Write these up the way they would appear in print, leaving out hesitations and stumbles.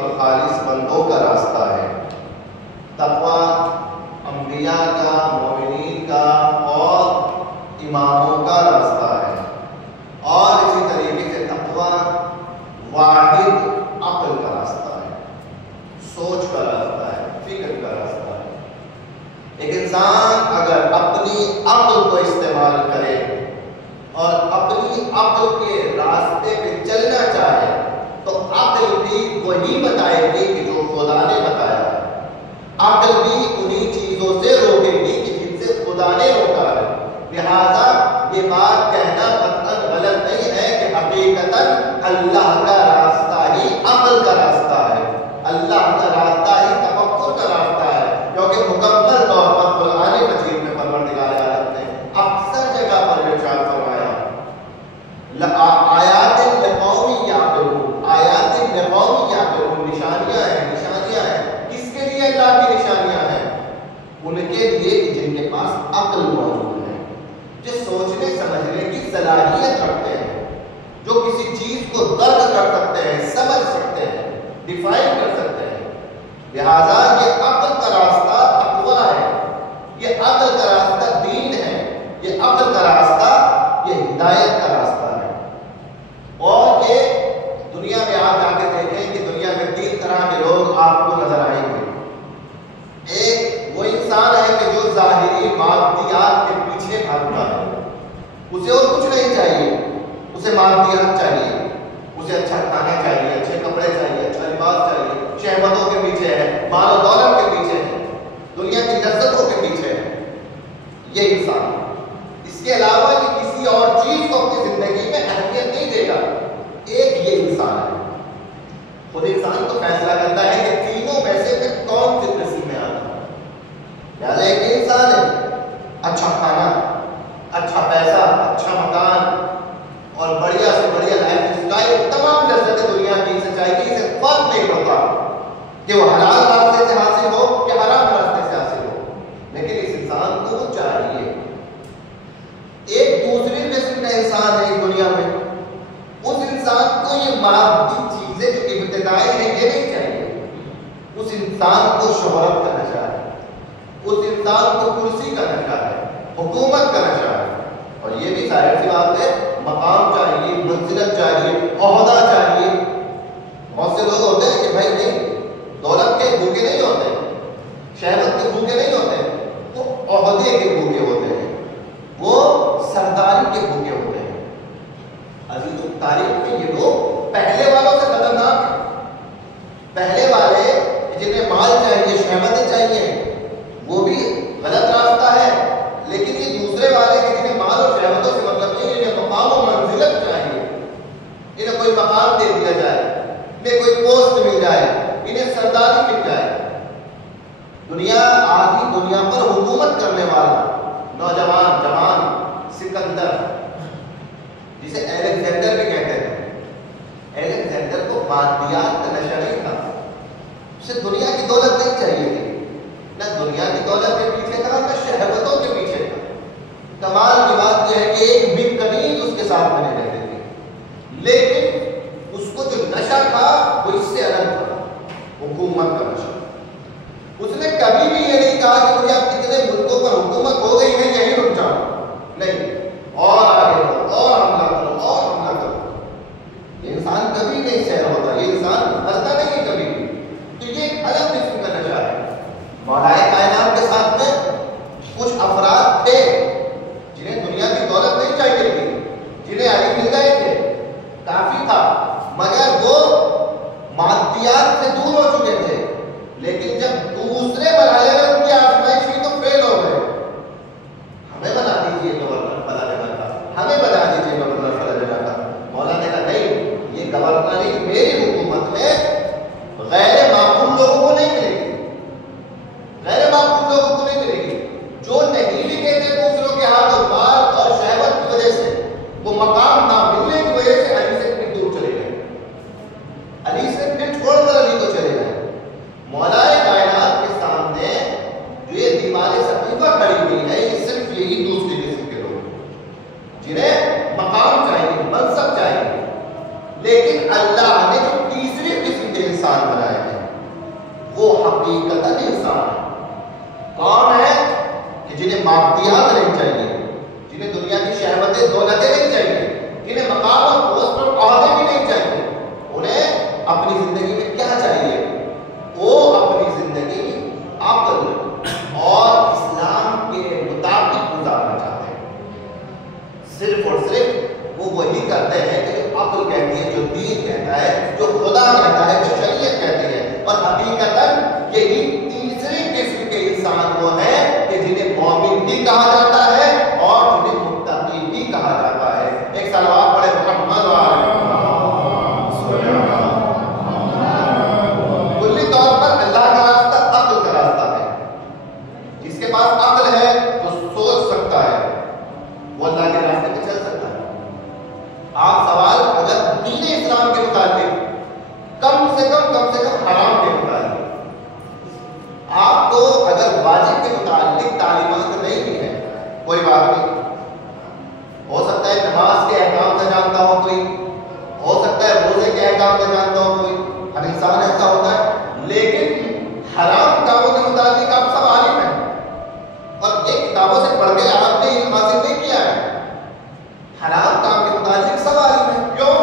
اور خالص بندوں کا راستہ ہے۔ تقویٰ انبیاء کا، مومنین کا اور اماموں کا راستہ ہے، اور اسی طریقے سے تقویٰ واحد عقل کا راستہ ہے، سوچ کا راستہ ہے، فکر کا راستہ ہے۔ ایک انسان اگر اپنی عقل کو استعمال کرے اور اپنی عقل کے راستے پہ چلنا چاہے تو عقل بھی وہی بتائے گی کہ جو خدا نے بتایا ہے، عقل بھی انہی چیزوں سے روکے گی کہ جن سے خدا نے روکا ہے۔ لہذا یہ بات کہنا قطعاً غلط نہیں ہے کہ حقیقتاً اللہ کا راستہ ہی عقل کا راستہ ہے، اللہ کا راستہ ہی تفکر کا راستہ ہے، کیونکہ مکمل طور پر قرآن مجید میں پروردگار عالم نے اکثر جگہ پر ارشاد فرمایا آیات لقوم یعقلون، آیات لقوم یعقلون، نشانیاں ہیں، کس کے لیے اللہ کی نشانیاں ہیں؟ ان کے لیے کہ جن کے پاس عقل موجود ہے، جو سوچنے سمجھنے کی صلاحیت رکھتے ہیں، جو کسی چیز کو درک کر سکتے ہیں، سمجھ سکتے ہیں، ڈیفائن کر سکتے ہیں۔ لہذا یہ عقل کا راستہ تقویٰ ہے، یہ عقل کا راستہ دین ہے، یہ عقل کا راستہ یہ ہدایت کا راستہ ہے۔ اور یہ دنیا میں آپ جا کے دیکھیں کہ دنیا میں 3 طرح کے لوگ آپ کو نظر آئیں گے۔ ایک وہ انسان ہے کہ جو ظاہری مادیات کے پیچھے بھاگتا ہے، اسے اور کچھ نہیں چاہیے، اسے مادیات چاہیے، اسے اچھا کھانا چاہیے، اچھے کپڑے چاہیے، اچھا لباس چاہیے، شہوتوں کے پیچھے ہے، مال و دولت کے پیچھے ہے، دنیا کی لذتوں کے پیچھے ہے یہ انسان۔ اس کے علاوہ یہ کسی اور چیز کو اپنی زندگی میں اہمیت نہیں دے گا۔ ایک یہ انسان ہے، خود انسان کو فیصلہ کرتا ہے کہ تینوں میں سے کون سی نصیب میں آنا ہے۔ لہٰذا ایک انسان ہے، اچھا کھانا، اچھا پیسہ، اچھا مکان اور بڑھیا سے بڑھیا لائف اسٹائل، تمام لذتیں دنیا کی سے چاہیے، اسے فرق نہیں پڑتا کہ وہ حلال راستے سے حاصل ہو یا حرام راستے سے حاصل ہو، لیکن اس انسان کو وہ چاہیے۔ ایک دوسری قسم کا انسان ہے اس دنیا میں، اس انسان کو یہ مادی چیزیں جو ابتدائی ہیں یہ نہیں چاہیے، اس انسان کو شہرت کرنا چاہے، اس انسان کو کرسی کرنا چاہے، حکومت کرنا چاہے، اور یہ بھی ظاہر سی بات ہے مقام چاہیے، منزلت چاہیے، عہدہ چاہیے۔ بہت سے لوگ ہوتے ہیں کہ بھائی نہیں، دولت کے بھوکے نہیں ہوتے، شہوت کے بھوکے نہیں ہوتے، وہ عہدے کے بھوکے ہوتے ہیں، وہ سرداری کے بھوکے ہوتے ہیں۔ عزیز تاریخ میں یہ لوگ پہلے والوں سے خطرناک ہیں۔ پہلے والے جنہیں مال چاہیے، شہوتیں چاہیے، وہ بھی غلط راستہ ہے، لیکن یہ دوسرے والے کہ جنہیں مال اور شہوتوں سے مطلب نہیں، انہیں مقام و منزلت چاہیے، انہیں کوئی مقام دے دیا جائے، انہیں کوئی پوسٹ مل جائے، انہیں سرداری مل جائے۔ دنیا آدھی دنیا پر حکومت کرنے والا نوجوان جوان سکندر، جسے الیگزینڈر بھی کہتے ہیں، الیگزینڈر کو مادیات کا نشہ نہیں تھا، اسے دنیا کی دولت نہیں چاہیے تھی، نہ دنیا کی دولت کے پیچھے تھا نہ شہوتوں کے پیچھے تھا۔ کمال کی بات یہ ہے کہ ایک بھی کنیز اس کے ساتھ بنے رہتے تھے، لیکن اس کو جو نشہ تھا وہ اس سے الگ تھا، حکومت کا نشہ۔ اس نے کبھی بھی یہ نہیں کہا کہ مجھے اب کتنے ملکوں پر حکومت ہو گئی ہے یہیں رک جاؤ، نہیں، اور آگے بڑھو، اور حملہ کرو، اور حملہ کرو۔ یہ انسان کبھی نہیں سیر ہوتا، یہ انسان ہلتا نہیں ہے کبھی بھی، تو یہ ایک الگ قسم کا نشہ ہے۔ مولائے کائنات کے ساتھ میں کچھ افراد تھے جنہیں دنیا کی دولت نہیں چاہیے تھی، جنہیں علی حقیقتاً انسان ہے. کون ہے کہ جنہیں مادیات نہیں چاہیے, جنہیں دنیا کی شہوتیں دولتیں نہیں چاہیے, جنہیں مقام اور پوسٹ اور عہدے بھی نہیں چاہیے. انہیں اپنی زندگی میں کیا چاہیے؟ وہ اپنی زندگی عقل اور اسلام کے مطابق گزارنا چاہتے ہیں. صرف اور صرف وہ وہی کرتے ہیں کہ جو عقل کہتی ہے, جو دین کہتا ہے, جو خدا کہتا ہے, جو شریعت کہتی ہے. اور حقیقتاً یہی تیسری قسم کے انسان وہ ہیں کہ جنہیں مومن بھی کہا جاتا ہے اور جنہیں متقی بھی کہا جاتا ہے. ایک صلوات پڑھے محمد وعلیہ. کلی طور پر اللہ کا راستہ عقل کا راستہ ہے. جس کے پاس عقل ہے جو سوچ سکتا ہے وہ اللہ کے راستے پہ چل سکتا ہے. آپ سوال اگر دین اسلام کے متعلق کم سے کم حرام کے متعلق, آپ کو اگر واجب کے متعلق تعلیمات نہیں بھی ہے, کوئی بات نہیں. ہو سکتا ہے نماز کے احکام نہ جانتا ہو کوئی, ہو سکتا ہے روزے کے احکام نہ جانتا ہو کوئی, ہر انسان ایسا ہوتا ہے. لیکن حرام کاموں کے متعلق آپ سب عالم ہیں, اور یہ کتابوں سے پڑھ کے آپ نے علم حاصل نہیں کیا ہے. حرام کام کے متعلق سب عالم ہیں. کیوں؟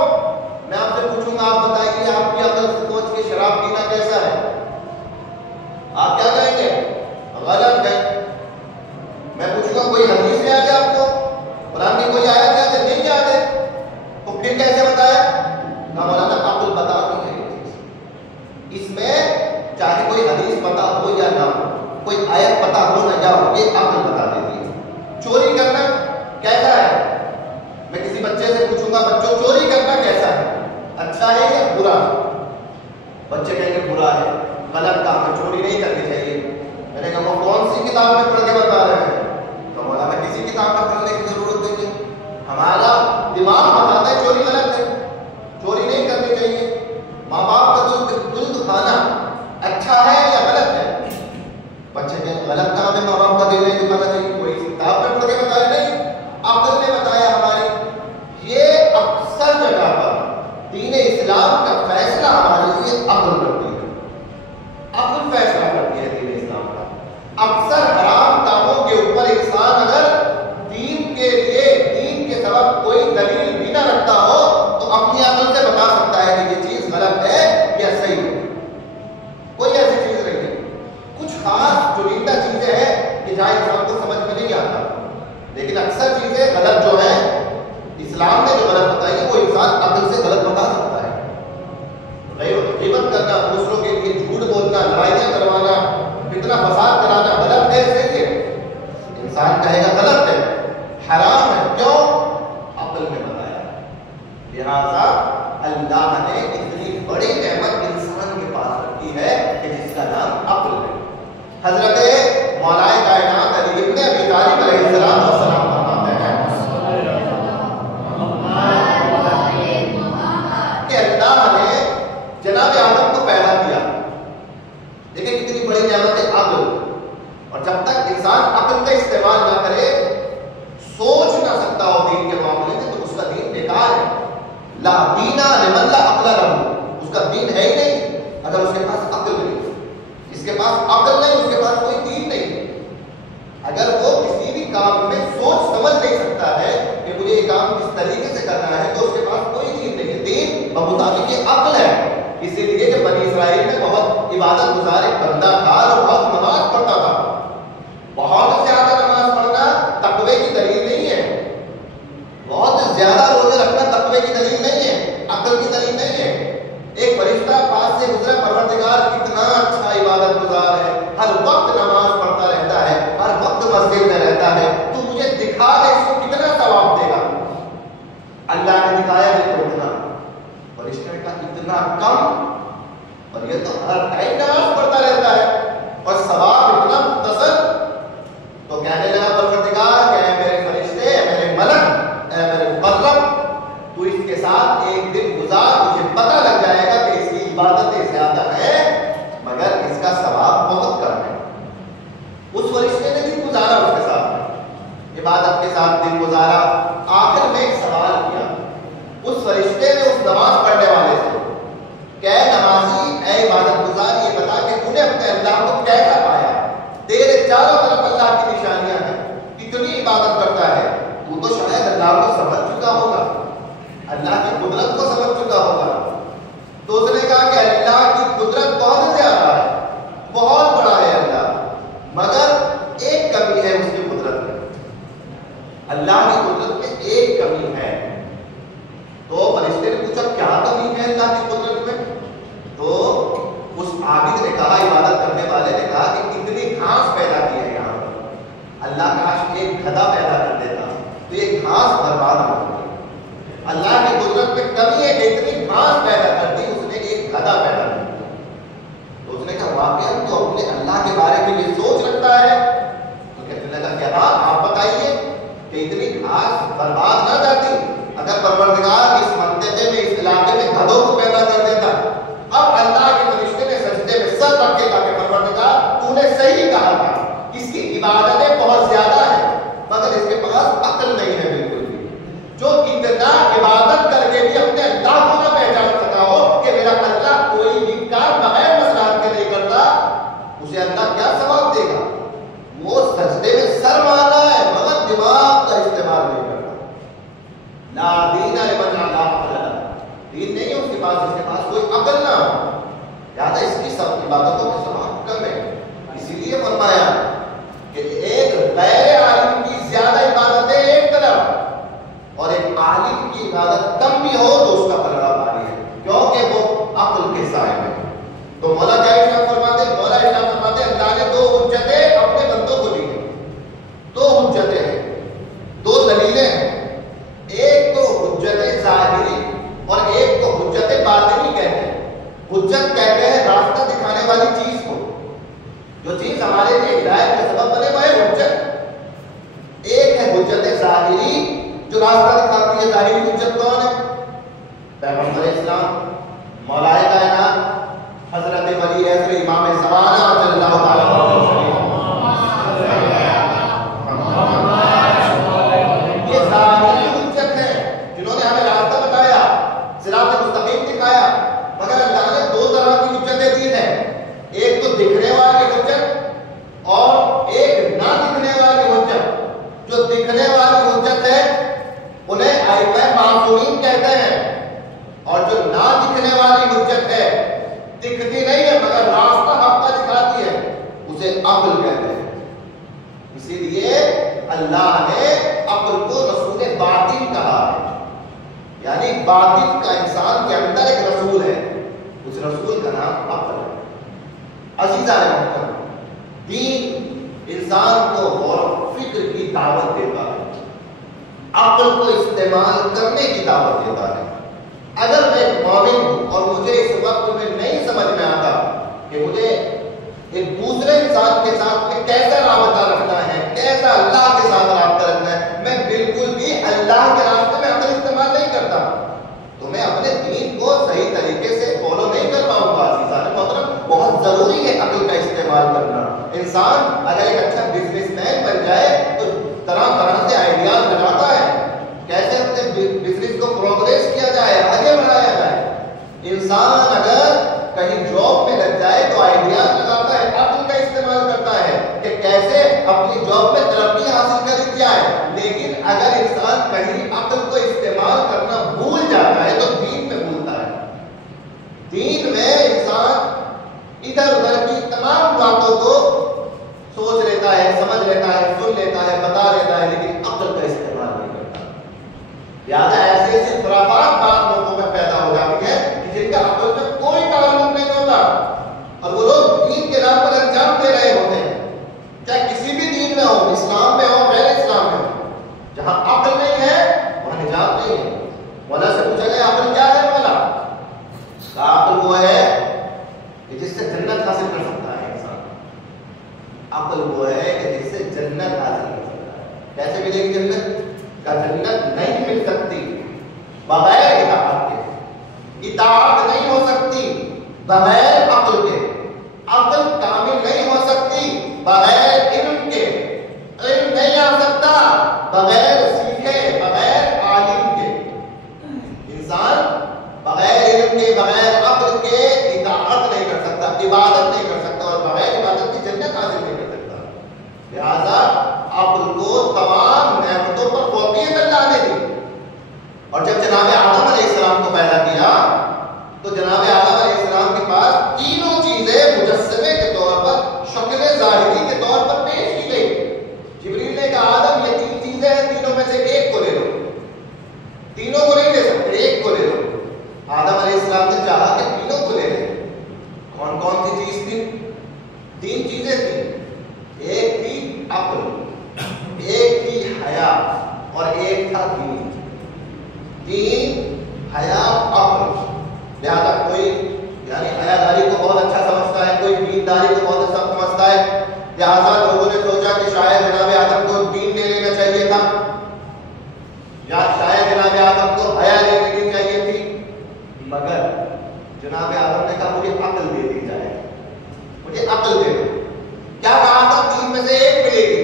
میں آپ سے پوچھوں گا, آپ بتائیے آپ کی عقل سے سوچ کے شراب پینا کیسا ہے؟ آپ کیا کہیں گے؟ غلط ہے. میں پوچھوں گا کوئی حدیث میں آ گیا آپ کو, قرآن کی کوئی آیت یاد ہے؟ نہیں یاد ہے. تو پھر کیسے بتایا؟ مولانا عقل بتاتی ہے. اس میں چاہے کوئی حدیث پتا ہو یا نہ ہو, کوئی آیت پتا ہو نہ ہو, یہ عقل بتا دیتی ہے. چوری کرنا کیسا ہے؟ میں کسی بچے سے پوچھوں گا بچوں چوری کرنا کیسا ہے, اچھا ہے یا برا؟ بچے کہیں گے برا ہے, غلط کام ہے, چوری نہیں کرنی چاہیے. میں نے کہا وہ کون سی کتاب میں پڑھ کے بتا رہے ہیں؟ تو مولانا کسی کتاب میں پڑھنے کی ضرورت نہیں ہے. ہمارا دماغ بتاتا ہے چوری غلط ہے, چوری نہیں کرنی چاہیے. ماں باپ کا دل دکھانا اچھا ہے یا غلط ہے؟ بچے کہیں غلط کام ہے, ماں باپ کا دل نہیں دکھانا چاہیے. کوئی کتاب میں پڑھ کے بتایا نہیں, عقل نے بتایا ہماری. یہ اکثر جگہ پر دین اسلام کا فیصلہ ہمارے لیے عقل کرتی ہے. عقل فیصلہ کرتی ہے دین اسلام کا. اکثر حرام کاموں کے اوپر انسان اگر دین کے لیے, دین کے سبب کوئی دلیل بھی نہ رکھتا ہو تو اپنی عقل سے بتا سکتا ہے کہ یہ چیز غلط ہے یا صحیح ہے. کوئی ایسی چیز نہیں ہے. کچھ خاص چنندہ چیزیں ہیں کہ جہاں انسان کو سمجھ میں نہیں آتا, لیکن اکثر چیزیں غلط جو ہیں اسلام نے جو غلط بتائی ہے وہ انسان عقل سے غلط بتا سکتا ہے. غیبت کرنا, دوسروں کے لیے جھوٹ بولنا, لڑائیاں کروانا, فتنہ فساد کرانا غلط ہے, صحیح ہے. انسان کہے گا غلط ہے, حرام ہے. کیوں؟ عقل نے بتایا. لہذا اللہ نے اتنی بڑی نعمت انسان کے پاس رکھی ہے کہ جس کا نام عقل ہے. حضرت مولا کائنات علی ابن ابی طالب علیہ السلام فرماتے ہیں کہ اللہ نے جناب آدم کو پیدا کیا. دیکھیں کتنی بڑی نعمت ہے عقل. اور جب تک انسان عقل کا استعمال نہ کرے, سوچ نہ سکتا ہو دین کے معاملے میں, تو اس کا دین بیکار ہے. لا دین لمن لا عقل له, اس کا دین ہے ہی نہیں اگر اس کے پاس عقل نہیں. جس کے پاس عقل نہیں اس کے پاس کوئی دین نہیں. اگر وہ کسی بھی کام میں سوچ سمجھ نہیں سکتا ہے کہ مجھے یہ کام کس طریقے سے کرنا ہے, تو اس کے پاس کوئی دین نہیں ہے. دین بمطابق عقل ہے. اسی لیے کہ بنی اسرائیل میں بہت عبادت گزار ایک بندہ تھا اور بہت نماز پڑھتا تھا. بہت زیادہ نماز پڑھنا تقوی کی دلیل نہیں ہے. بہت زیادہ روزے رکھنا تقوی کی دلیل نہیں ہے, عقل کی دلیل نہیں ہے. ایک فرشتہ پاس سے گزرا, پروردگار کتنا اچھا عبادت گزار ہے, ہر وقت نماز پڑھتا رہتا ہے, ہر وقت مسجد میں رہتا ہے, تو مجھے دکھا دے اس کو کتنا ثواب دے گا. اللہ نے دکھایا ہے تو اتنا. فرشتے کا اتنا کم, اور یہ تو ہر ٹائم نماز پڑھتا رہتا ہے اور ثواب اتنا مختصر. تو کہنے لگا پروردگار کہ اے میرے فرشتے, اے میرے ملک, اے میرے مقرب, تو اس کے ساتھ ایک دن گزار, مجھے پتہ لگ جائے گا کہ اس کی عبادتیں زیادہ ہیں مگر اس کا ثواب بہت کم ہے. اس فرشتے نے دن گزارا, اس کے ساتھ عبادت کے ساتھ دن گزارا. آخر میں ایک سوال کیا اس فرشتے نے اس نماز پڑھنے والے سے کہ اے نمازی, اے عبادت گزار, یہ بتا کہ تو نے اپنے اللہ قدرت بہت زیادہ ہے، بہت بڑا ہے اللہ، مگر ایک کمی ہے اس کی قدرت میں، اللہ کی قدرت میں ایک کمی ہے۔ تو فرشتے نے پوچھا کیا کمی ہے اللہ کی قدرت میں؟ تو اس عابد نے کہا، عبادت کرنے والے نے کہا کہ اتنی گھاس پیدا کی ہے یہاں پر، اللہ کاش ایک گدھا پیدا کر دیتا تو یہ گھاس برباد ہو جاتی۔ اللہ کی قدرت میں کمی ہے کہ اتنی گھاس پیدا کر دی، اس نے ایک گدھا پیدا کر دیا۔ تو اس نے کہا واقعا تو اپنے اللہ کے بارے میں یہ سوچ رکھتا ہے؟ تو کہنے لگا کیا آپ بتائیے کہ اتنی گھاس برباد نہ جاتی اگر پروردگار اس منطقے میں، اس علاقے میں گدھوں کو پیدا کر دیتا؟ اب اللہ کے فرشتے نے سجدے میں سر رکھ کے کہا کہ پروردگار تو نے صحیح کہا تھا، اس کی عبادتیں بہت زیادہ ہیں مگر اس کے پاس عقل نہیں ہے بالکل بھی، جو اتنا عبادت کر کے بھی اپنے اللہ کو نہ پہچان سکا ہو کہ میرا اللہ کوئی بھی کام بغیر مصلحت کے نہیں کرتا، اسے اللہ کیا ثواب دے گا؟ وہ سجدے میں سر مارا ہے مگر دماغ کا استعمال نہیں کرتا۔ لا دین لمن لا عقل له، دین نہیں ہے اس کے پاس کوئی عقل نہ ہو، لہٰذا اس کی سب عبادتوں میں ثواب کم ہے۔ اسی لیے فرمایا کہ ایک غیر عالم کی زیادہ عبادتیں ایک طرف اور ایک عالم کی عبادت کم بھی ہو تو اس کا پلڑا بھاری ہے، کیونکہ وہ عقل کے صاحب ہے۔ تو مولا کیا ارشاد فرماتے اللہ نے دو حجتیں اپنے بندوں کو دی ہیں، دو حجتیں ہیں، دو دلیلیں ہیں، ایک تو حجت ظاہری اور ایک تو حجت باطنی کہتے ہیں۔ حجت کہتے ہیں راستہ دکھانے والی چیز کو، جو چیز ہمارے لیے ہدایت کا سبب بنے وہ ہے حجت۔ ایک ہے حجت ظاہری جو راستہ دکھاتی ہے۔ ظاہری حجت کون ہے؟ پیغمبر اسلام، مولا کائنات حضرت ولی عصر امام زمانہ صلی اللہ تعالیٰ علیہ وسلم، یہ ظاہری حجت ہے جنہوں نے ہمیں راستہ بتایا، صراط مستقیم دکھایا، مگر اللہ نے دو طرح کی حجتیں دی ہیں، ایک تو دکھنے والی حجت اور ایک نہ دکھنے والی حجت۔ جو دکھنے والی حجت ہے انہیں ائمہ معصومین کہتے ہیں، اور جو نہ دکھنے والی حجت ہے، دکھتی نہیں ہے مگر راستہ حق کا دکھاتی ہے، اسے عقل کہتے ہیں۔ اسی لیے اللہ نے عقل کو رسول باطن کہا ہے، یعنی باطن کا انسان کے اندر ایک رسول ہے، اس رسول کا نام عقل ہے۔ عزیزان محترم، دین انسان کو غور و فکر کی دعوت دیتا ہے، عقل کو استعمال کرنے کی دعوت دیتا ہے۔ اگر میں ایک مومن ہوں اور مجھے اس وقت میں نہیں سمجھ میں آتا کہ مجھے ایک دوسرے انسان کے ساتھ میں کیسا رابطہ رکھنا ہے، کیسا اللہ کے ساتھ رابطہ رکھنا ہے، میں بالکل بھی اللہ کے راستے میں عقل استعمال نہیں کرتا تو میں اپنے دین کو صحیح طریقے سے فالو نہیں کر پاؤں گا۔ عزیزان محترم، بہت ضروری ہے عقل کا استعمال کرنا۔ انسان اگر ایک اچھا بزنس مین بن جائے تو طرح طرح سے آئیڈیاز لگاتا ہے کیسے اپنے بزنس کو پروگریس کیا جائے، آگے بڑھایا جائے۔ انسان اگر کہیں جاب میں لگ جائے تو آئیڈیاز لگاتا ہے، عقل کا استعمال کرتا ہے کہ کیسے اپنی جاب میں ترقی حاصل کری جائے۔ لیکن اگر انسان کہیں عقل کو استعمال کرنا بھول جاتا ہے تو دین میں بھولتا ہے۔ دین میں انسان ادھر ادھر کی تمام باتوں کو سوچ لیتا ہے، سمجھ لیتا ہے، سن لیتا ہے، بتا لیتا ہے، لیکن عقل کا استعمال نہیں کرتا۔ لہٰذا ایسے ایسے خرافات بعض لوگوں میں پیدا ہو جاتی ہیں کہ جن کا عقل میں کوئی تعلق نہیں ہوتا اور وہ لوگ دین کے نام پر انجام دے رہے ہوتے ہیں، چاہے کسی بھی دین میں ہو، اسلام میں ہو، غیر اسلام میں ہو۔ جہاں عقل نہیں ہے وہاں نجات نہیں ہے۔ مولا سے پوچھا گیا عقل کیا ہے؟ مولا کہا عقل وہ ہے کہ جس سے جنت حاصل کر سکتا ہے انسان۔ عقل وہ ہے کہ جس سے جنت حاصل کر سکتا ہے۔ کیسے ملے گی جنت؟ کا جنت نہیں مل سکتی بغیر اطاعت کے، اطاعت نہیں ہو سکتی بغیر عقل کے، عقل کامل نہیں ہو سکتی بغیر علم کے، علم نہیں آ سکتا بغیر سیکھے، بغیر عالم کے۔ انسان بغیر علم کے، بغیر عقل کے اطاعت نہیں کر سکتا، عبادت نہیں کر سکتا، اور بغیر عبادت کی جنت حاصل نہیں کر سکتا۔ لہذا عقل کو تمام نعمتوں پر فوقیت اللہ نے دی، اور جب جناب آدم علیہ السلام کو پیدا کیا تو جناب آدم علیہ السلام کے پاس 3 کون کون سی چیز تھی؟ 3 چیزیں تھیں، ایک تھی عقل، ایک تھی حیا اور ایک تھا دین۔ 3 حیا عقل، لہذا کوئی یعنی حیاداری کو بہت اچھا سمجھتا ہے، کوئی دینداری کو بہت اچھا سمجھتا ہے، لہذا لوگوں نے سوچا کہ شاید جناب آدم کو دین لے لینا چاہیے تھا یا شاید جناب آدم کو حیا لے لینی چاہیے تھی، مگر جناب آدم نے کہا مجھے عقل دے دی جائے، مجھے عقل دے دو۔ کیا کہا تھا؟ 3 میں سے ایک ملے گی۔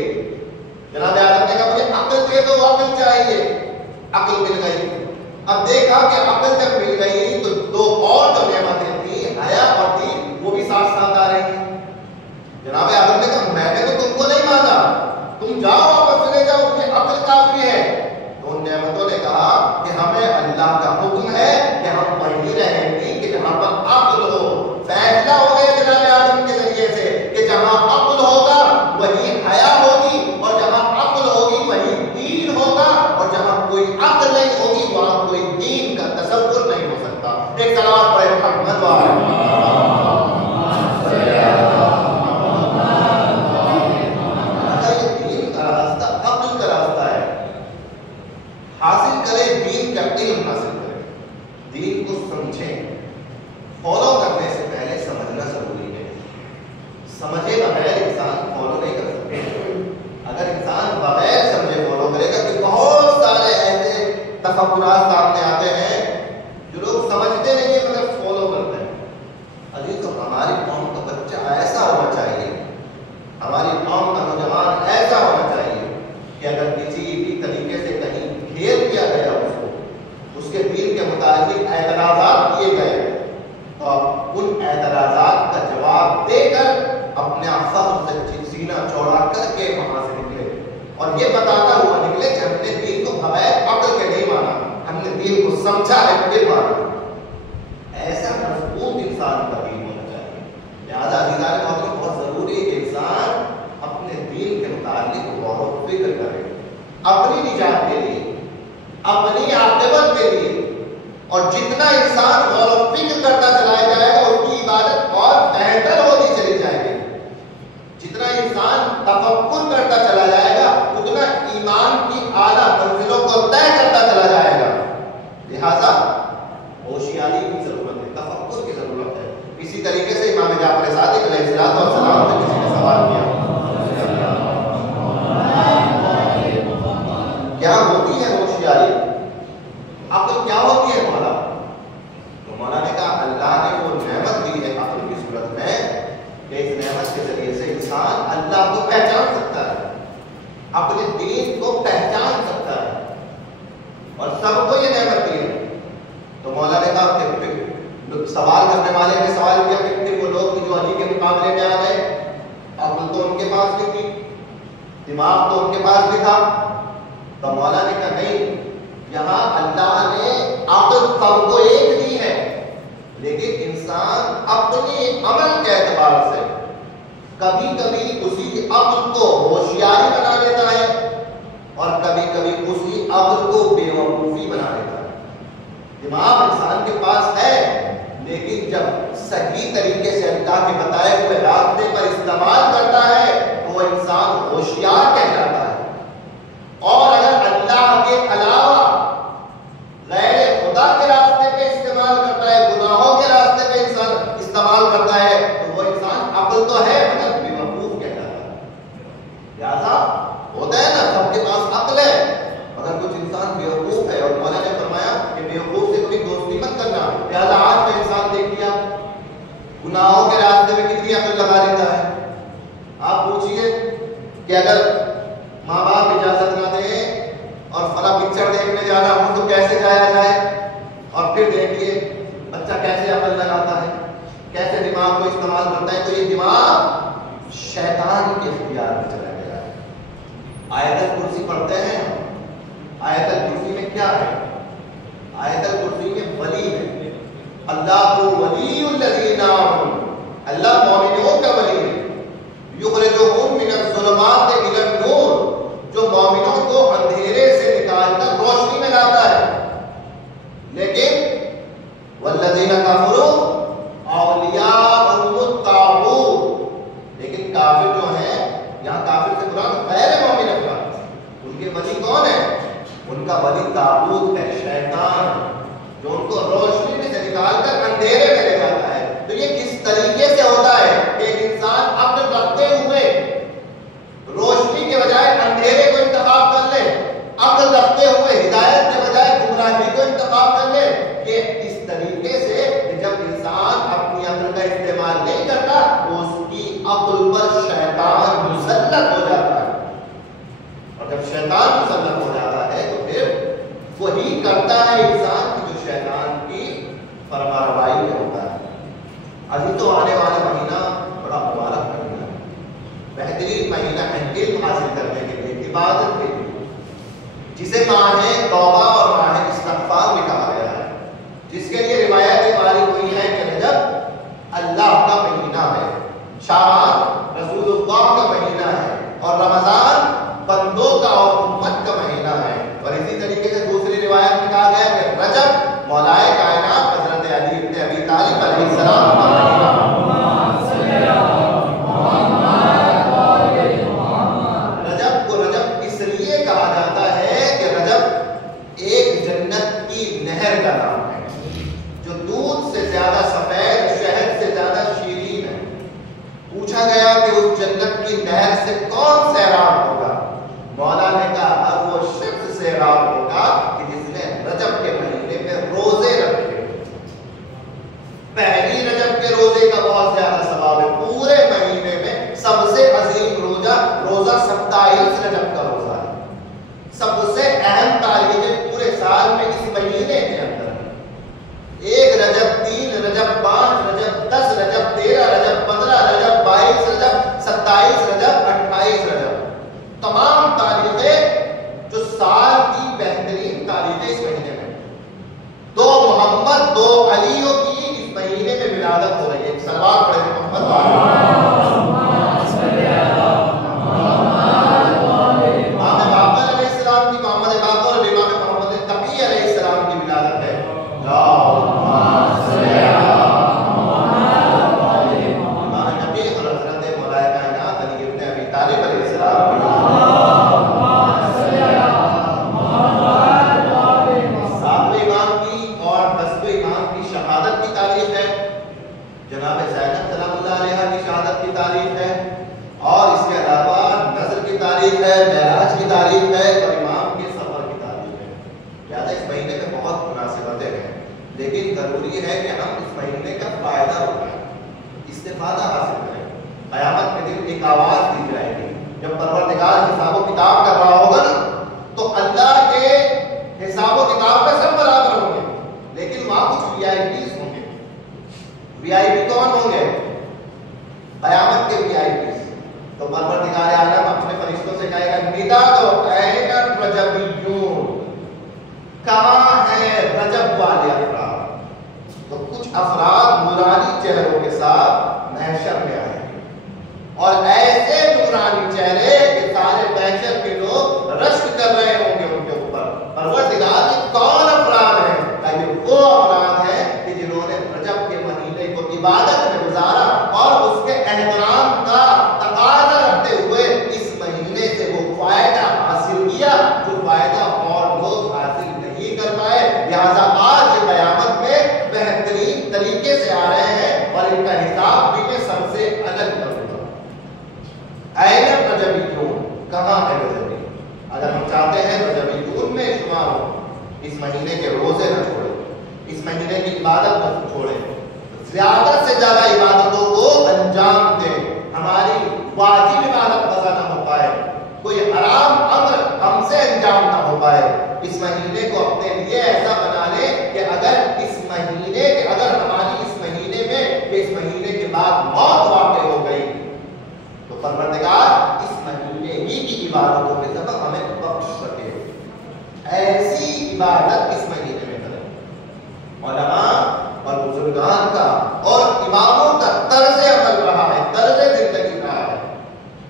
جناب آدم نے کہا مجھے عقل دے دو، عقل چاہیے، عقل مل گئی۔ اب دیکھا کہ عقل جب مل گئی تو 2 اور جو نعمتیں تھیں حیا اور دین وہ بھی ساتھ ساتھ آ رہی ہیں۔ جناب آدم نے کہا میں نے تو تم کو نہیں مانا، تم جاؤ واپس چلے جاؤ، مجھے عقل کافی ہے۔ تو ان نعمتوں نے کہا کہ ہمیں اللہ کا حکم ہے کہ ہم وہیں رہیں گے کہ جہاں پر عقل ہو۔ فیصلہ ہو گیا جناب آدم کے ذریعے سے کہ جہاں عقل ہوگا وہیں حیا ہوگی، اور جہاں عقل ہوگی وہیں دین ہوگا، اور جہاں کوئی عقل نہیں ہوگی وہاں کوئی دین کا تصور نہیں ہو سکتا۔ ایک صلوات پڑھیں محمد وعلیہ حاصل کرے دین کا علم حاصل کرے، دین کو سمجھیں۔ فالو کرنے سے پہلے سمجھنا ضروری ہے، سمجھے بغیر انسان فالو نہیں کر سکتے۔ اگر انسان بغیر سمجھے فالو کرے گا تو بہت سارے ایسے تفکرات سامنے آتے ہیں جو لوگ سمجھتے نہیں ہیں مگر فالو کرتے ہیں۔ ابھی تو ہماری قوم کا بچہ ایسا ہونا چاہیے، ہماری قوم کا نوجوان ایسا ہونا چاہیے کہ اگر کسی بھی طریقے سے کہیں گھیر دیا گیا اس کے دین کے متعلق اعتراضات کیے گئے تو ان اعتراضات کا جواب دے کر اپنے فخر سے سینہ چوڑا کر کے وہاں سے نکلے اور یہ بتاتا ہوا نکلے کہ ہم نے دین کو بغیر عقل کے نہیں مانا، ہم نے دین کو سمجھا ہے پھر مانا۔ ایسا مضبوط انسان کا دین ہونا چاہیے۔ لہٰذا عزیزان محترم بہت ضروری ہے کہ انسان اپنے دین کے متعلق غور و فکر کرے، اپنی نجات کے لیے، اپنی عاقبت کے لیے، اور جتنا انسان غور و فکر کرتا چلا جائے گا اس کی عبادت اور بہتر ہوتی چلی جائے گی۔ جتنا انسان تفکر کرتا چلا جائے گا اتنا ایمان کی اعلیٰ منزلوں کو طے کرتا چلا جائے گا۔ لہذا ہوشیاری کی ضرورت ہے، تفکر کی ضرورت ہے۔ اسی طریقے سے امام جعفر صادق علیہ السلام سے کسی نے سوال کیا کیا ہوتی ہے ہوشیاری، عقل کیا ہوتی ہے مولا؟ تو مولا نے کہا اللہ نے وہ نعمت دی ہے عقل کی صورت میں کہ اس نعمت کے ذریعے سے انسان اللہ کو پہچان سکتا ہے، اپنے دین کو پہچان سکتا ہے، اور سب کو یہ نعمت دی ہے۔ تو مولا نے کہا کہ سوال کرنے والے نے سوال کیا کہ پھر وہ لوگ جو علی کے مقابلے میں آ گئے، عقل تو ان کے پاس بھی تھی، دماغ تو ان کے پاس بھی تھا، تو مولا نے کہا نہیں، یہاں اللہ نے عقل سب کو ایک دی ہے، لیکن انسان اپنے عمل کے اعتبار سے کبھی کبھی اسی عقل کو ہوشیاری بنا لیتا ہے اور کبھی کبھی اسی عقل کو بے وقوفی بنا لیتا ہے۔ دماغ انسان کے پاس ہے، لیکن جب صحیح طریقے سے اللہ کے بتائے ہوئے راستے پر استعمال کرتا ہے تو وہ انسان ہوشیار کہلاتا ہے، اور اگر اللہ کے علاوہ غیر خدا کے راستے پہ استعمال کرتا ہے، گناہوں کے راستے پہ انسان استعمال کرتا ہے تو وہ انسان عقل تو ہے مگر بے وقوف کہلاتا ہے۔ لہٰذا ہوتا ہے نا سب کے پاس عقل ہے مگر کچھ انسان بے وقوف ہے، اور مولا نے فرمایا کہ بے وقوف سے کوئی دوستی مت کرنا۔ لہٰذا آج کا انسان دیکھ لیا گناہوں کے راستے میں کتنی عقل لگا لیتا ہے۔ آپ پوچھئے کہ اگر ماں باپ اجازت نہ دیں اور فلاں پکچر دیکھنے جانا ہو تو کیسے جایا جائے، اور پھر دیکھیے بچہ کیسے عقل لگاتا ہے، کیسے دماغ کو استعمال کرتا ہے، تو یہ دماغ شیطان کے اختیار میں چلا گیا ہے۔ آیت الکرسی پڑھتے ہیں، آیت الکرسی میں کیا ہے؟ آیت الکرسی میں ولی ہے، اللہ ولی الذین آمنوا، اللہ مومنوں کا ولی ہے، یخرجہم من الظلمات الی النور، جو مومنوں کو اندھیرے سے نکال کر روشنی میں لاتا ہے۔ لیکن والذین کفروا اولیاءهم شیطان مسلط ہو جاتا ہے تو پھر وہی کرتا ہے انسان کی جو شیطان کی فرمانروائی میں ہوتا ہے. ابھی تو آنے والا مہینہ بڑا مبارک مہینہ ہے, بہترین مہینہ ہے علم حاصل کرنے کے لیے, عبادت کے لیے, جسے ماہ توبہ اور ماہ استغفار بھی کہا گیا ہے, جس کے لیے روایت والی ہوئی ہے کہ رجب اللہ کا مہینہ ہے, شعبان رسول اللہ کا مہینہ ہے, اور رمضان بندوں کا اور امت کا مہینہ ہے. اور اسی طریقے سے دوسری روایت میں کہا گیا کہ رجب مولائے کائنات حضرت علی بن ابی طالب علیہ السلام کا مہینہ ہے. رجب کو رجب اس لیے کہا جاتا ہے کہ رجب ایک جنت کی نہر کا نام ہے جو دودھ سے زیادہ سفید, شہد سے زیادہ شیرین ہے. پوچھا گیا کہ اس جنت کی نہر سے کون سیراب ہوگا؟ مولا نے کہا اب وہ شخص سیراب ہوگا کہ جس نے رجب کے مہینے میں روزے رکھے. پہلی رجب کے روزے کا بہت زیادہ ثواب ہے. پورے مہینے میں سب سے عظیم روزہ 27 رجب کا روزہ ہے. سب سے اہم تاریخیں پورے سال میں اس مہینے کے اندر ہے. 1 رجب, 3 رجب, 5 رجب, 10 رجب, 13 رجب, 15 رجب, 22 رجب, 27 رجب, 28 رجب. تمام تاریخیں جو سال کی بہترین تاریخیں اس مہینے میں. 2 محمد 2 علیوں کی اس مہینے میں ولادت ہو رہی ہے. صلوات پڑھیں محمد امام باقر علیہ السلام کی, محمد باقر اور امام محمد تقی علیہ السلام کی ولادت ہے. امام نبی اور حضرت مولائے کائنات علی بن ابی طالب علیہ السلام کی 7ویں امام کی اور 10ویں امام کی شہادت کی تاریخ ہے. جناب زینب سلام اللہ علیہا کی شہادت کی تاریخ ہے, اور اس کے علاوہ نظر کی تاریخ ہے, معراج کی تاریخ ہے, اور امام کے سفر کی تاریخ ہے. لہٰذا اس مہینے میں بہت مناسبتیں ہیں, لیکن ضروری ہے کہ ہم اس مہینے کا فائدہ اٹھائیں, استفادہ حاصل کریں. قیامت کے دن ایک آواز دی جائے گی جب پروردگار حساب و کتاب کر رہا ہوگا نا, تو اللہ کے حساب و کتاب میں سب برابر ہوں گے, لیکن وہاں کچھ وی آئی پیز ہوں گے. وی آئی پی کون ہوں گے؟ قیامت کے وی آئی پیز. تو پروردگار عالم اپنے فرشتوں سے کہے گا ندا دو این الرجبیون, کہاں ہے رجب والے افراد؟ تو کچھ افراد نورانی چہروں کے ساتھ محشر میں آئے گے, اور ایسے نورانی چہرے کہ سارے محشر کے لوگ رشک کر رہے ہوں گے ان کے اوپر. پروردگار یہ کون افراد ہیں؟ یہ وہ افراد ہیں کہ جنہوں نے رجب کے مہینے کو عبادت میں گزارا اور اس کے احترام کا تقاضا رکھتے ہوئے اس مہینے سے وہ فائدہ حاصل کیا جو فائدہ اور لوگ حاصل نہیں کر پائے. لہٰذا آج قیامت میں بہترین طریقے سے آ رہے ہیں اور ان کا حساب بھی میں سب سے الگ کروں گا. این رجبیون, کہاں ہے رجبی؟ اگر ہم چاہتے ہیں رجبیون میں شمار ہو, اس مہینے کے روزے نہ چھوڑیں, اس مہینے کی عبادت نہ چھوڑیں, زیادہ سے زیادہ عبادتوں کو انجام دیں. ہماری واجب عبادت قضا نہ ہو پائے, کوئی حرام امر ہم سے انجام نہ ہو پائے. اس مہینے کو اپنے لیے ایسا بنا لیں کہ اگر ہماری اس مہینے میں اس مہینے کے بعد موت واقع ہو گئی تو پروردگار اس مہینے ہی کی عبادتوں میں سبب ہمیں بخش سکے. ایسی عبادت اس مہینے میں کریں. علماء اور بزرگان کا اور اماموں کا طرز عمل رہا ہے, طرز زندگی رہا ہے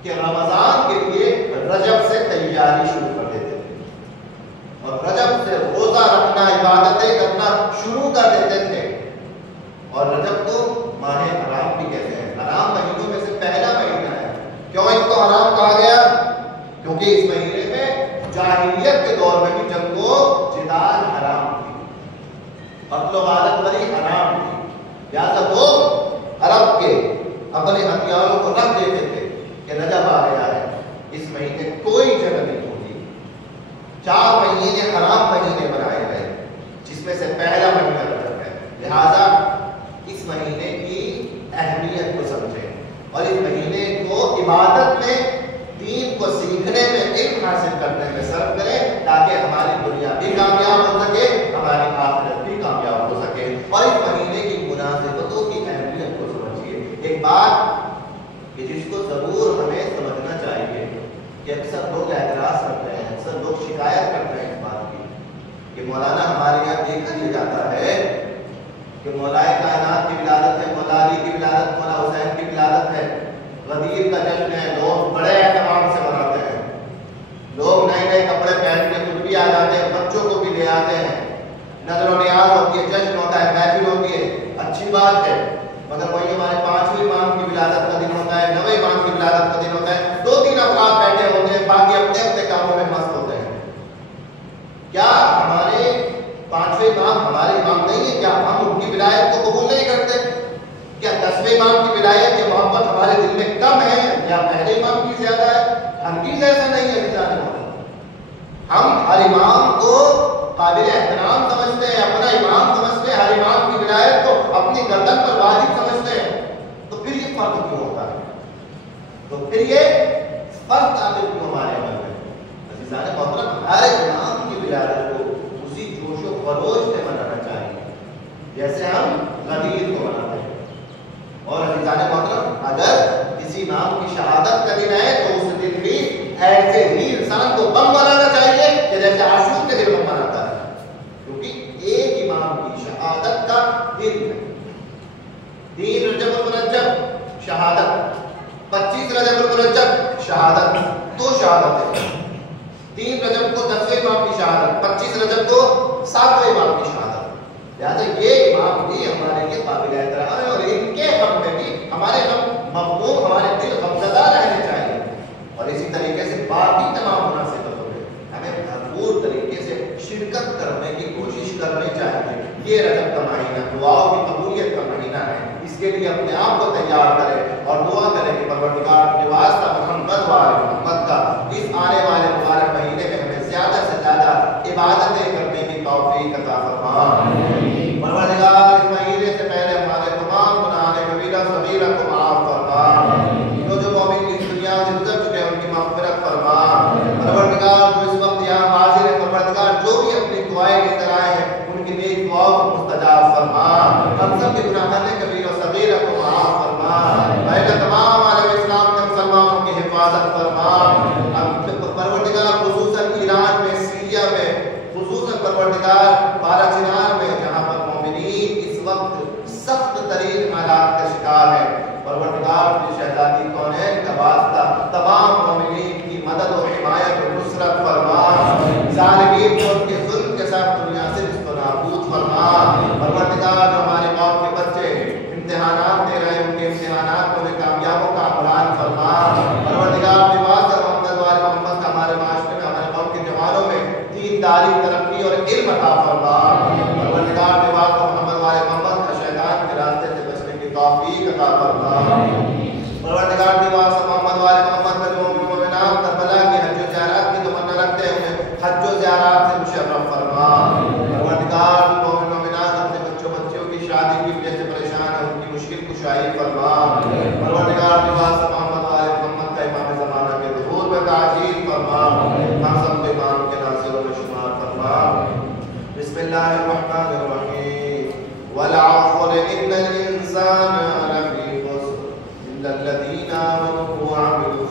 کہ رمضان کے لیے رجب سے تیاری شروع کر دیتے تھے, اور رجب سے روزہ رکھنا, عبادتیں کرنا شروع کر دیتے تھے. اور رجب کو ماہ حرام بھی کہتے ہیں, حرام مہینوں میں سے پہلا مہینہ ہے. کیوں اس کو حرام کہا گیا؟ کیونکہ اس مہینے میں جاہلیت کے دور میں بھی جنگ و جدال حرام تھی, قتل و غارت بری حرام تھی. لہٰذا لوگ عرب کے اپنے ہتھیاروں کو رکھ دیتے تھے کہ رجب آ گیا ہے, اس مہینے کوئی جنگ نہیں ہوگی. 4 مہینے حرام مہینے بنائے گئے جس میں سے پہلا مہینہ رجب ہے. لہٰذا اس مہینے کی اہمیت کو سمجھیں اور اس مہینے کو عبادت میں, دین کو سیکھنے میں, علم حاصل کرنے میں صرف کریں تاکہ ہماری دنیا بھی کامیاب ہو سکے، ہماری آخرت بھی کامیاب ہو سکے۔ اور اس مہینے کی مناسبتوں کی اہمیت کو سمجھیے۔ ایک بات کہ جس کو ضرور ہمیں سمجھنا چاہیے کہ اکثر لوگ اعتراض کرتے ہیں، اکثر لوگ شکایت کرتے ہیں اس بات کی کہ مولانا ہمارے یہاں دیکھا یہ جاتا ہے کہ مولائے کائنات کی ولادت ہے، مولا علی کی ولادت، مولا حسین کی ولادت ہے، غدیر کا جشن ہے، لوگ بڑے اہتمام سے مناتے ہیں، لوگ نئے نئے کپڑے پہن کے خود بھی آ جاتے ہیں، بچوں کو بھی لے آتے ہیں، نظر و نیاز ہوتی ہے، جشن ہوتا ہے، محفل ہوتی ہے، اچھی بات ہے۔ مگر وہی ہمارے 5ویں امام کی ولادت کا دن ہوتا ہے، 9ویں امام کی ولادت کا دن ہوتا ہے، 2-3 افراد بیٹھے ہوتے ہیں، باقی اپنے اپنے کاموں میں مست ہوتے ہیں۔ کیا ہمارے 5ویں امام ہمارے امام نہیں ہے؟ کیا ہم ان کی ولایت کو قبول نہیں کرتے؟ کیا 10ویں امام کی ولایت یا محبت ہمارے دل میں کم ہے یا پہلے امام کی زیادہ ہے؟ ہرگز ایسا نہیں ہے۔ ہم ہر امام کو قابل احترام سمجھتے ہیں، اپنا امام سمجھتے ہیں، ہر امام کی ولایت کو اپنی گردن پر واجب سمجھتے ہیں۔ تو پھر یہ فرق کیوں ہوتا ہے؟ تو پھر یہ فرق آخر کیوں ہمارے عمل میں؟ عزیزان محترم، ہر امام کی ولادت کو اسی جوش و خروش سے منانا چاہیے جیسے ہم غدیر کو مناتے ہیں۔ اور عزیزان محترم، اگر کسی امام کی شہادت کا دن ہے تو اس دن بھی ایسے ہی انسان کو بم بنانا چاہیے کہ جیسے عاشور کے دن بم بناتا ہے، کیونکہ ایک امام کی شہادت کا دن ہے۔ 3 رجب المرجب شہادت، 25 رجب المرجب شہادت، 2 شہادت ہے۔ 3 رجب کو 10ویں امام کی شہادت، 25 رجب کو 7ویں امام کی شہادت۔ لہٰذا یہ امام بھی ہمارے لیے قابل احترام ہے اور ان کے غم میں بھی ہمارے غم مغموم، ہمارے دل غمزدہ رہنے چاہیے۔ اور اسی طریقے سے باقی تمام مناسبتوں میں ہمیں بھرپور طریقے سے شرکت کرنے کی کوشش کرنی چاہیے۔ یہ رجب کا مہینہ دعاؤں کی قبولیت کا مہینہ ہے، اس کے لیے اپنے آپ کو تیار کریں اور دعا کریں کہ پروردگار کے واسطہ محمد وآل محمد کا اس آنے والے مبارک مہینے میں ہمیں زیادہ سے زیادہ عبادتیں کرنے کی توفیق عطا فرما۔ پروردگار اس مہینے سے پہلے ہمارے تمام گناہ کبیرہ صغیرہ کو معاف فرما، جو مومن اس دنیا سے گزر چکے ہیں ان کی مغفرت فرما۔ پروردگار جو اس وقت یہاں حاضر ہے، پروردگار جو بھی اپنی دعائیں لے کر آئے ہیں ان کی نیک دعاؤں کو مستجاب فرما، ہم سب کے گناہان کبیرہ و صغیرہ کو معاف فرما۔ اے تمام عالم اسلام کے مسلمانوں کی حفاظت فرما۔ پروردگار خصوصاً ایران میں، سیریا میں، خصوصاً پروردگار بالاچینار میں جہاں پر مومنین اس وقت سخت ترین حالات کا شکار ہے، پروردگار کی شہزادی کونین کا واسطہ تمام مومنین کی مدد و حمایت و نصرت فرما، ظالمین کو ان کے ظلم کے ساتھ دنیا سے اس کو نابود فرما۔ پروردگار جو ہمارے قوم کے بچے امتحانات دے رہے ہیں ان کے امتحانات کو کامیابوں کا عمران فرما۔ پروردگار محمد کا ہمارے معاشرے میں، ہمارے قوم کے جوانوں میں دینداری، ترقی اور علم عطا فرما۔ پروردگار محمد والے محمد کا شیطان کے راستے سے بچنے کی توفیق عطا فرما۔ پروردگار محمد والے محمد کا جو مومنان کربلا کی حج و زیارات کی تمنا رکھتے ہیں انہیں حج و زیارات سے مشرف فرما۔ پروردگار مومنان اپنے بچوں کی شادی کی وجہ سے پریشان ہیں ان کی مشکل کشائی فرما۔ پروردگار محمد والے محمد کا امام زمانہ کے ظہور میں تعجیل فرما، ہم سب کے امام کے ناصر و شمار فرما۔ بسم اللہ الرحمن الرحیم۔ والعصر ان الانسان لفی خسر الا الذین آمنوا وعملوا